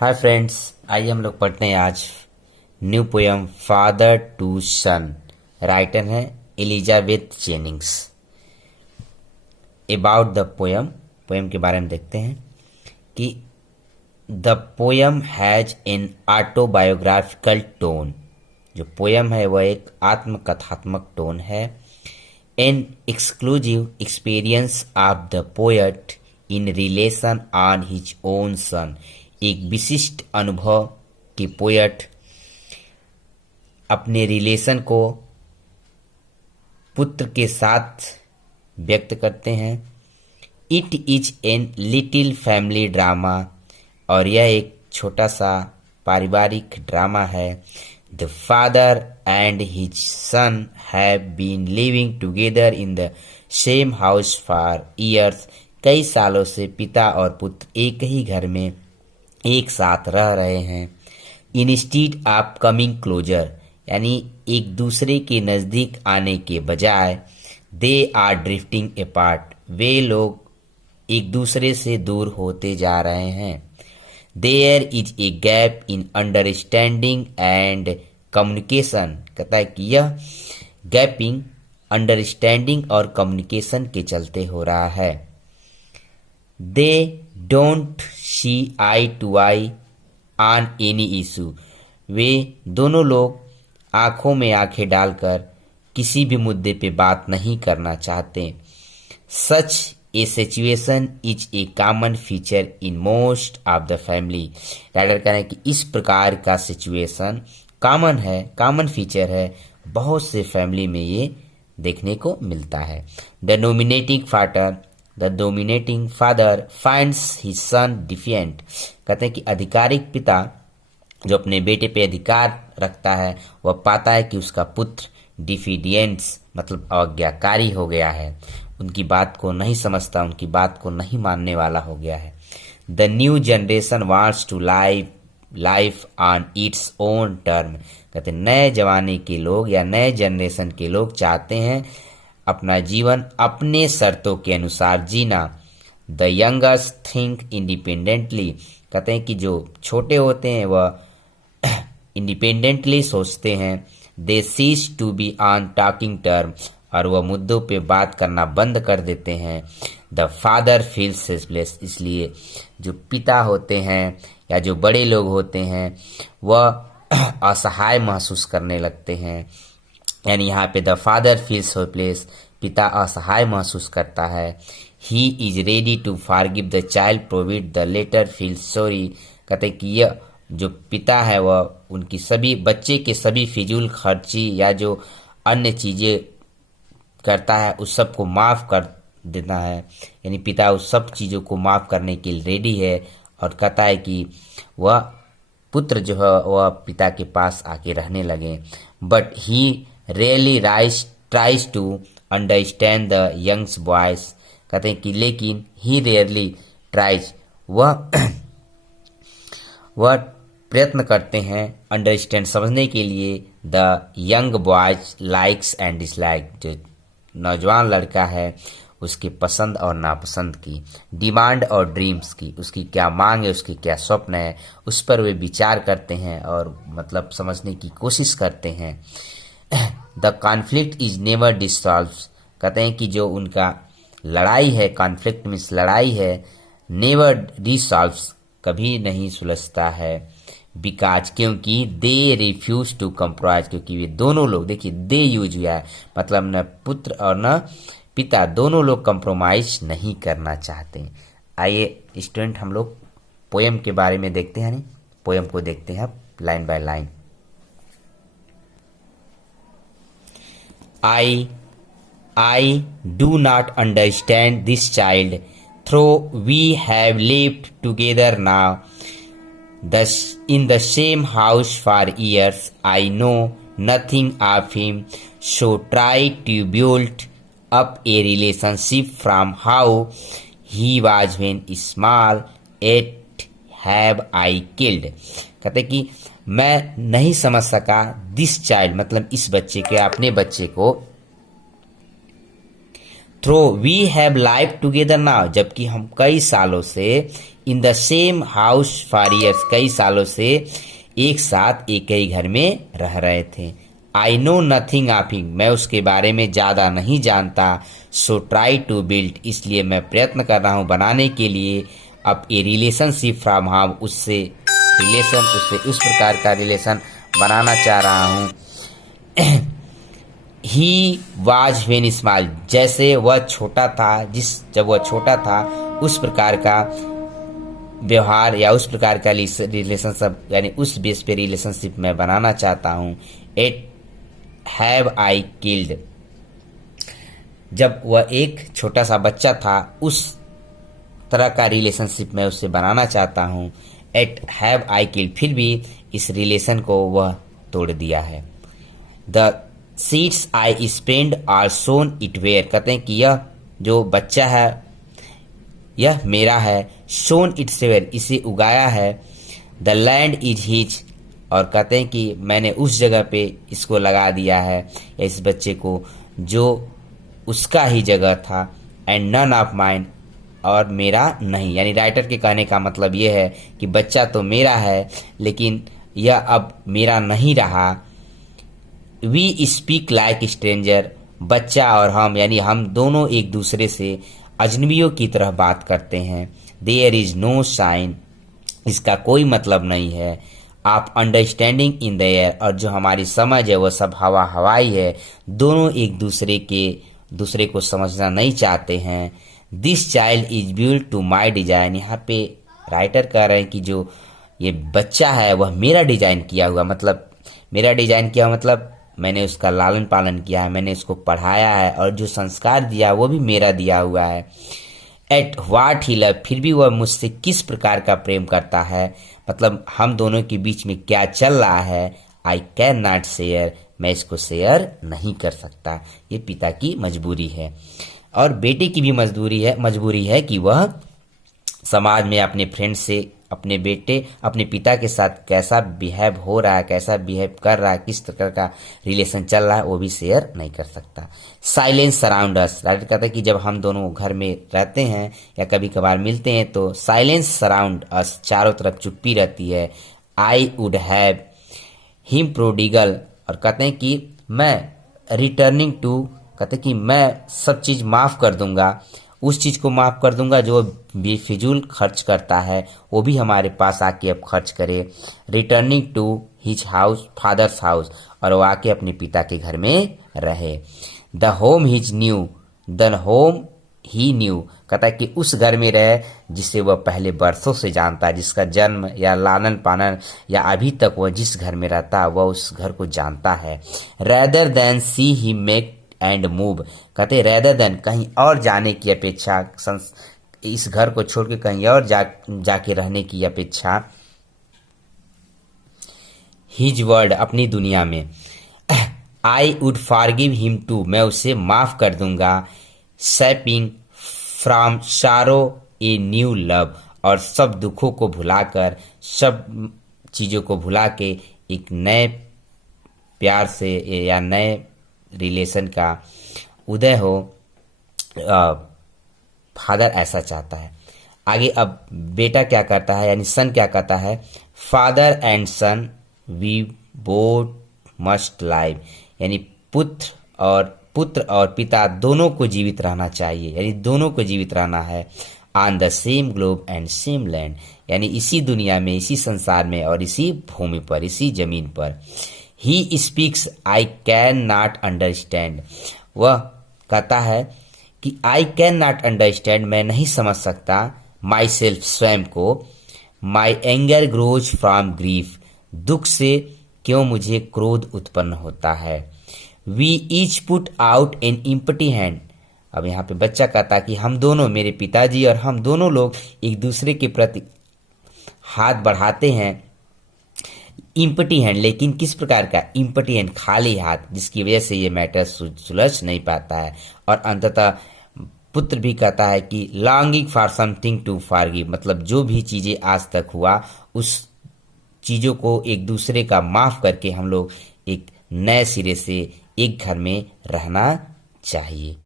Hi friends, आइए हम लोग पढ़ते हैं आज new poem father to son. Writer हैं Elizabeth Jennings. About the poem, poem के बारे में देखते हैं कि the poem has an autobiographical tone. जो पोयम है वह एक आत्मकथात्मक टोन है। An exclusive experience of the poet in relation on his own son. एक विशिष्ट अनुभव के पोएट अपने रिलेशन को पुत्र के साथ व्यक्त करते हैं। It is an little family drama, और यह एक छोटा सा पारिवारिक ड्रामा है। The father and his son have been living together in the same house for years. कई सालों से पिता और पुत्र एक ही घर में एक साथ रह रहे हैं। इंस्टीड ऑफ कमिंग क्लोजर, यानी एक दूसरे के नज़दीक आने के बजाय दे आर ड्रिफ्टिंग अपार्ट, वे लोग एक दूसरे से दूर होते जा रहे हैं। There is a gap in understanding and communication. कहता है कि यह गैपिंग अंडरस्टैंडिंग और कम्युनिकेशन के चलते हो रहा है। They don't see eye to eye on any issue, वे दोनों लोग आंखों में आंखें डालकर किसी भी मुद्दे पे बात नहीं करना चाहते। Such a situation is a common feature in most of the family. Writer कह रहे हैं कि इस प्रकार का सिचुएशन कॉमन है, कॉमन फीचर है, बहुत से फैमिली में ये देखने को मिलता है। The dominating father finds his son defiant. कहते हैं कि आधिकारिक पिता जो अपने बेटे पे अधिकार रखता है वह पाता है कि उसका पुत्र डिफिडियंट्स मतलब आज्ञाकारी हो गया है, उनकी बात को नहीं समझता, उनकी बात को नहीं मानने वाला हो गया है। The new generation wants to life on its own term. कहते हैं नए जमाने के लोग या नए जनरेशन के लोग चाहते हैं अपना जीवन अपने शर्तों के अनुसार जीना। The youngest think independently. कहते हैं कि जो छोटे होते हैं वह इंडिपेंडेंटली सोचते हैं। They cease to be on talking term, और वह मुद्दों पे बात करना बंद कर देते हैं। The father feels helpless. इसलिए जो पिता होते हैं या जो बड़े लोग होते हैं वह असहाय महसूस करने लगते हैं। यानी यहाँ पे द फादर फील्स हेल्पलेस, पिता असहाय महसूस करता है। He is ready to forgive the child provided the latter feels sorry. कहते हैं कि यह जो पिता है वह उनकी सभी बच्चे के सभी फिजूल खर्ची या जो अन्य चीज़ें करता है उस सब को माफ़ कर देना है। यानी पिता उस सब चीज़ों को माफ़ करने के लिए रेडी है और कहता है कि वह पुत्र जो है वह पिता के पास आके रहने लगे। But he really tries to understand the youngs boys. कहते हैं कि लेकिन ही रियरली ट्राइज, वह प्रयत्न करते हैं अंडरस्टैंड समझने के लिए the young boys likes and dislike, जो नौजवान लड़का है उसकी पसंद और नापसंद की, डिमांड और ड्रीम्स की, उसकी क्या मांग है, उसकी क्या स्वप्न है, उस पर वे विचार करते हैं और मतलब समझने की कोशिश करते हैं। The conflict is never dissolve. कहते हैं कि जो उनका लड़ाई है, कॉन्फ्लिक्ट मीन्स लड़ाई है, नेवर डिसॉल्व कभी नहीं सुलझता है। बिकॉज क्योंकि दे रिफ्यूज टू कम्प्रोमाइज, क्योंकि वे दोनों लोग, देखिए दे यूज हुआ है मतलब न पुत्र और न पिता, दोनों लोग कंप्रोमाइज नहीं करना चाहते। आइए स्टूडेंट हम लोग पोएम के बारे में देखते हैं, पोएम को देखते हैं line by line. I do not understand this child, though we have lived together now, thus in the same house for years. I know nothing of him, so try to build up a relationship from how he was when small, yet have I killed. कहते कि मैं नहीं समझ सका this child मतलब इस बच्चे के, अपने बच्चे को, though we have life together now जबकि हम कई सालों से in the same house for years, कई सालों से एक साथ एक ही घर में रह रहे थे। I know nothing of him, मैं उसके बारे में ज़्यादा नहीं जानता। सो ट्राई टू बिल्ड, इसलिए मैं प्रयत्न कर रहा हूँ बनाने के लिए अब ए रिलेशनशिप फ्रॉम हाउ, उससे उस प्रकार का रिलेशन बनाना चाह रहा हूँ। ही वाज वेन स्मॉल, जैसे वह छोटा था, जब वह छोटा था उस प्रकार का व्यवहार या उस प्रकार का रिलेशनशिप, यानी उस बेस पे रिलेशनशिप मैं बनाना चाहता हूँ। एट हैव आई किल्ड, जब वह एक छोटा सा बच्चा था उस तरह का रिलेशनशिप मैं उससे बनाना चाहता हूँ। एट हैव आई किल्ड, फिर भी इस रिलेशन को वह तोड़ दिया है। The seeds I spend are sown it where, कहते हैं कि यह जो बच्चा है यह मेरा है। सोन इट्स वेयर, इसे उगाया है। द लैंड इज हिज, और कहते हैं कि मैंने उस जगह पे इसको लगा दिया है, या इस बच्चे को, जो उसका ही जगह था। एंड नन ऑफ माइन, और मेरा नहीं, यानी राइटर के कहने का मतलब यह है कि बच्चा तो मेरा है लेकिन यह अब मेरा नहीं रहा। वी स्पीक लाइक स्ट्रेंजर, बच्चा और हम, यानी हम दोनों एक दूसरे से अजनबियों की तरह बात करते हैं। देयर इज नो साइन, इसका कोई मतलब नहीं है। आप अंडरस्टैंडिंग इन द एयर, और जो हमारी समझ है वह सब हवाई है। दोनों एक दूसरे को समझना नहीं चाहते हैं। This child is built to my design, यहाँ पे राइटर कह रहे हैं कि जो ये बच्चा है वह मेरा डिजाइन किया हुआ, मतलब मेरा डिजाइन किया मतलब मैंने उसका लालन पालन किया है, मैंने उसको पढ़ाया है, और जो संस्कार दिया वो भी मेरा दिया हुआ है। एट व्हाट ही लव, फिर भी वह मुझसे किस प्रकार का प्रेम करता है, मतलब हम दोनों के बीच में क्या चल रहा है। आई कैन नॉट शेयर, मैं इसको शेयर नहीं कर सकता। ये पिता की मजबूरी है, और बेटे की भी मजबूरी है कि वह समाज में अपने फ्रेंड से अपने पिता के साथ कैसा बिहेव हो रहा है, कैसा बिहेव कर रहा है, किस तरह का रिलेशन चल रहा है, वो भी शेयर नहीं कर सकता। साइलेंस सराउंड अस, राइटर कहता है कि जब हम दोनों घर में रहते हैं या कभी कभार मिलते हैं तो साइलेंस सराउंड अस, चारों तरफ चुप्पी रहती है। I would have him prodigal, और कहते हैं कि मैं रिटर्निंग टू, कहते हैं कि मैं सब चीज़ माफ़ कर दूंगा, उस चीज़ को माफ़ कर दूंगा जो बेफिजूल खर्च करता है, वो भी हमारे पास आके अब खर्च करे। Returning to his house, father's house, और वो आके अपने पिता के घर में रहे। The home his knew, the home he knew, कहता है कि उस घर में रहे जिसे वह पहले बरसों से जानता है, जिसका जन्म या लालन पालन या अभी तक वह जिस घर में रहता है वह उस घर को जानता है। Rather than see he make and move, कहते रेदर देन, कहीं और जाने की अपेक्षा, इस घर को छोड़ के कहीं और जाके रहने की अपेक्षा। हिज वर्ड, अपनी दुनिया में। I would forgive him too, मैं उसे माफ कर दूंगा। सेपिंग फ्रॉम सारो ए न्यू लव, और सब दुखों को भुलाकर, सब चीज़ों को भुला के एक नए प्यार से या नए रिलेशन का उदय हो। फादर ऐसा चाहता है। आगे अब बेटा क्या करता है, यानी सन क्या कहता है। Father and son we both must live, यानी पुत्र और पिता दोनों को जीवित रहना चाहिए, यानी दोनों को जीवित रहना है। On the same globe and same land, यानी इसी दुनिया में, इसी संसार में और इसी भूमि पर, इसी जमीन पर। He speaks I can not understand, वह कहता है कि आई कैन नॉट अंडरस्टैंड, मैं नहीं समझ सकता। माई सेल्फ, स्वयं को। My anger grows from grief, दुख से क्यों मुझे क्रोध उत्पन्न होता है। We each put out an empty hand, अब यहाँ पे बच्चा कहता कि हम दोनों, मेरे पिताजी और हम दोनों लोग एक दूसरे के प्रति हाथ बढ़ाते हैं। इम्पटी हैंड, लेकिन किस प्रकार का इम्पटी हैंड, खाली हाथ, जिसकी वजह से ये मैटर सुलझ नहीं पाता है। और अंततः पुत्र भी कहता है कि longing for something to forgive, मतलब जो भी चीज़ें आज तक हुआ उस चीज़ों को एक दूसरे का माफ़ करके हम लोग एक नए सिरे से एक घर में रहना चाहिए।